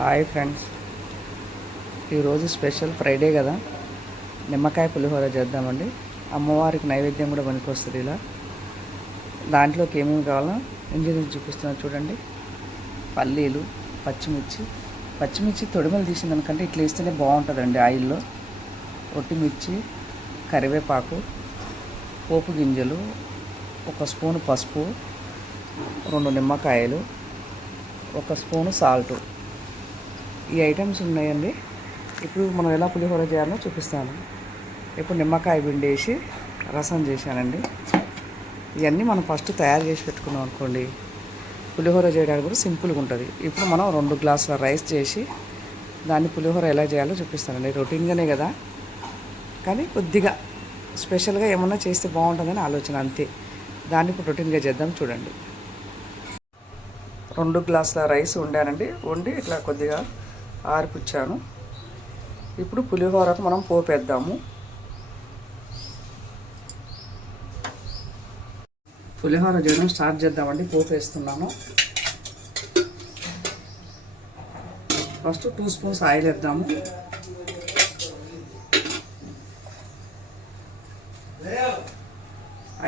Hi friends, ఈరోజు special Friday కదా, నిమ్మకాయ పులిహోర చేద్దామండి. అమ్మవారికి నైవేద్యం కూడా పనికొస్తుంది. ఇలా దాంట్లోకి ఏమేమి కావాలో ఇంజనీర్ చూపిస్తున్నాను చూడండి. పల్లీలు, పచ్చిమిర్చి తొడిమలు తీసిన దానికంటే ఇట్లా వేస్తేనే బాగుంటుందండి. ఆయిల్లో ఒట్టిమిర్చి, కరివేపాకు, పోపు గింజలు, 1 స్పూను పసుపు, 2 నిమ్మకాయలు, 1 స్పూను సాల్టు. ఈ ఐటమ్స్ ఉన్నాయండి. ఇప్పుడు మనం ఎలా పులిహోర చేయాలో చూపిస్తాను. ఇప్పుడు నిమ్మకాయ పిండేసి రసం చేశానండి. ఇవన్నీ మనం ఫస్ట్ తయారు చేసి పెట్టుకున్నాం అనుకోండి, పులిహోర చేయడానికి కూడా సింపుల్గా ఉంటుంది. ఇప్పుడు మనం 2 గ్లాసుల రైస్ చేసి దాన్ని పులిహోర ఎలా చేయాలో చూపిస్తానండి. రొటీన్గానే కదా, కానీ కొద్దిగా స్పెషల్గా ఏమన్నా చేస్తే బాగుంటుందని ఆలోచన, అంతే. దాన్ని ఇప్పుడు రొటీన్గా చేద్దాం చూడండి. 2 గ్లాసుల రైస్ వండానండి. వండి ఇట్లా కొద్దిగా ఆరిపుచ్చాను. ఇప్పుడు పులిహోరకు మనం పోపేద్దాము. పులిహోర చేయడం స్టార్ట్ చేద్దామండి. పోపు వేస్తున్నాను. ఫస్ట్ 2 స్పూన్స్ ఆయిల్ వేద్దాము.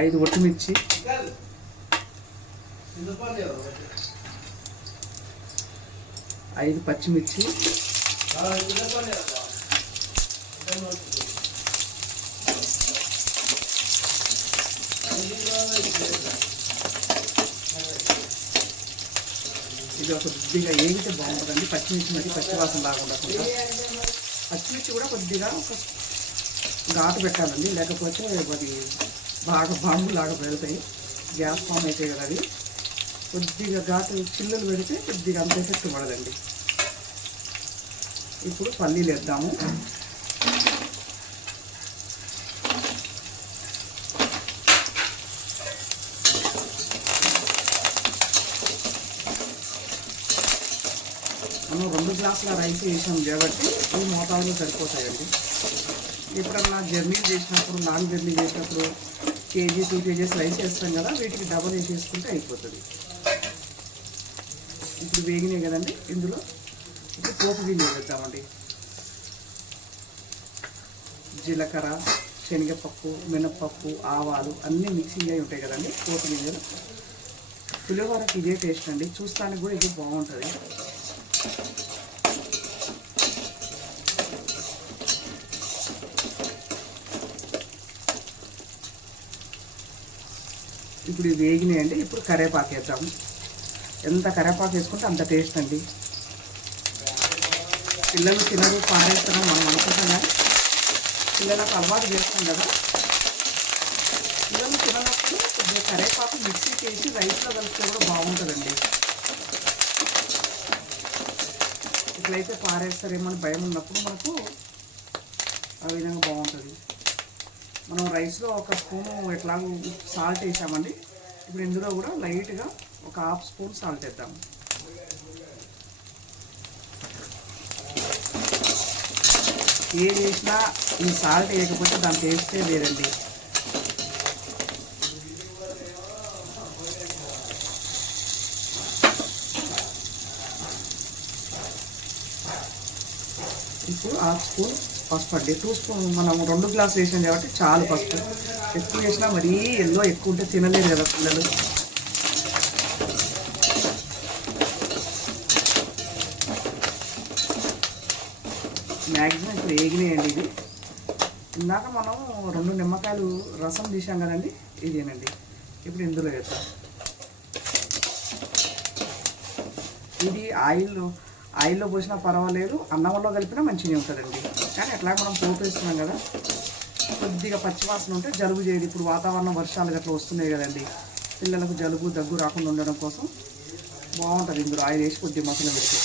ఐదు ఒట్టిమిర్చి, 5 పచ్చిమిర్చి, 1 కొద్దిగా ఏగితే బాగుంటుందండి. పచ్చిమిర్చి మరి పచ్చివాసన రాకుండా. పచ్చిమిర్చి కూడా కొద్దిగా ఒక ఘాటు పెట్టాలండి, లేకపోతే అది బాగా బాంబులాగా పెడతాయి, గ్యాస్ ఫామ్ అవుతాయి కదా. అది కొద్దిగా ఘాటు చిల్లులు పెడితే కొద్దిగా అంత ఎఫెక్ట్ పడదండి. ఇప్పుడు పల్లీలు వేద్దాము. మనం 2 గ్లాసుల రైస్ వేసాం కాబట్టి ఈ మోతాదులో సరిపోతాయండి. ఎప్పుడన్నా జర్నీలు చేసినప్పుడు, లాంగ్ జర్నీ చేసినప్పుడు కేజీ 2 కేజీస్ రైస్ వేస్తాం కదా, వీటికి డబల్ వేసేసుకుంటే అయిపోతుంది. ఇప్పుడు వేగినాయి కదండి. ఇందులో ఇప్పుడు పోపు గింజలు వేద్దామండి. జీలకర్ర, శనగపప్పు, మినప్పప్పు, ఆవాలు అన్నీ మిక్సింగ్ అయి ఉంటాయి కదండి పోపు గింజలు. పులిహోరకి ఇదే టేస్ట్ అండి, చూస్తానికి కూడా ఇది బాగుంటుంది. ఇప్పుడు ఇది వేగినాయండి. ఇప్పుడు కరివేపాకు వేద్దాము. ఎంత కరివేపాకు వేసుకుంటే అంత టేస్ట్ అండి. పిల్లలు తినరు, పారేస్తున్నాం మనం అనుకుంటాం, కానీ పిల్లలకు అలవాటు చేస్తాం కదా. పిల్లలు తిననప్పుడు కొద్దిగా కరివేపాకు మిక్సీకి వేసి రైస్లో కలిపితే కూడా బాగుంటుందండి. ఇట్లయితే పారేస్తారేమో అని భయం ఉన్నప్పుడు మనకు ఆ విధంగా బాగుంటుంది. మనం రైస్లో 1 స్పూను ఎట్లాగో సాల్ట్ వేసామండి. ఇప్పుడు ఇందులో కూడా లైట్గా 1/2 స్పూన్ సాల్ట్ వేద్దాము. ఏది వేసినా ఈ సాల్ట్ వేయకపోతే దాని టేస్టే లేదండి. ఇప్పుడు 1/2 స్పూన్ పసుపు అండి. 2 స్పూన్ మనం 2 గ్లాసులు వేసాం కాబట్టి చాలు పసుపు. ఎక్కువ వేసినా మరీ ఎల్లో ఎక్కువ ఉంటే తినలేదు కదా పిల్లలు. మ్యాక్సిమం ఇప్పుడు వేగినాయండి. ఇది ఇందాక మనం 2 నిమ్మకాయలు రసం తీసాం కదండి, ఇదేనండి. ఇప్పుడు ఇందులో వేద్దాం. ఇది ఆయిల్లో పోసినా పర్వాలేదు, అన్నంలో కలిపినా మంచిగా ఉంటుందండి. కానీ అట్లా మనం పోపు వేస్తున్నాం కదా, కొద్దిగా పచ్చివాసన ఉంటే జలుబు చేయదు. ఇప్పుడు వాతావరణం వర్షాలు గట్లా వస్తున్నాయి కదండి, పిల్లలకు జలుబు దగ్గు రాకుండా ఉండడం కోసం బాగుంటుంది. ఇందులో ఆయిల్ వేసి కొద్దిగా మసాలా పెట్టి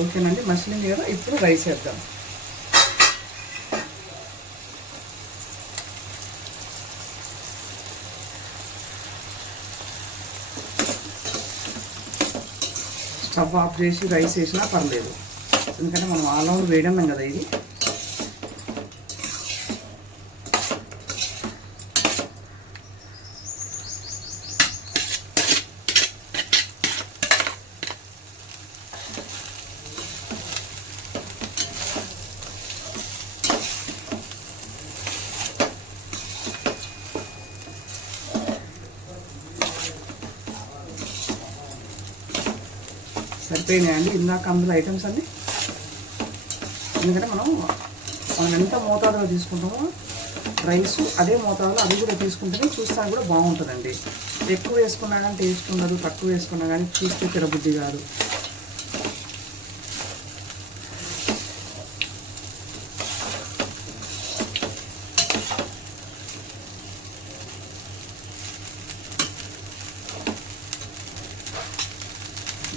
ఓకేనండి. మసిలింది కదా, ఇప్పుడు రైస్ వేద్దాం. స్టవ్ ఆఫ్ చేసి రైస్ వేసినా పర్లేదు, ఎందుకంటే మనం ఆల్ రౌండ్ వేయడం కదా ఇది. సరిపోయినాయండి ఇందాక అందులో ఐటమ్స్ అన్నీ. ఎందుకంటే మనం ఎంత మోతాదులో తీసుకుంటామో రైస్ అదే మోతాదులో అది కూడా తీసుకుంటేనే చూస్తానికి కూడా బాగుంటుందండి. ఎక్కువ వేసుకున్నా కానీ టేస్ట్ ఉండదు, తక్కువ వేసుకున్నా కానీ చూస్తే తినబుద్ధి కాదు.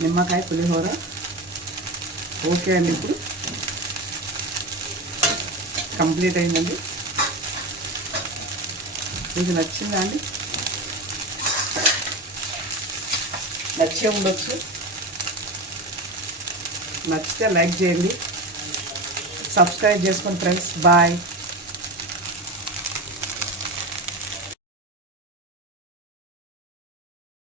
నిమ్మకాయ పులిహోర ఓకే అండి. ఇప్పుడు కంప్లీట్ అయిందండి. మీకు నచ్చిందా అండి? నచ్చే ఉండొచ్చు. నచ్చితే లైక్ చేయండి, సబ్స్క్రైబ్ చేసుకోండి ఫ్రెండ్స్. బాయ్.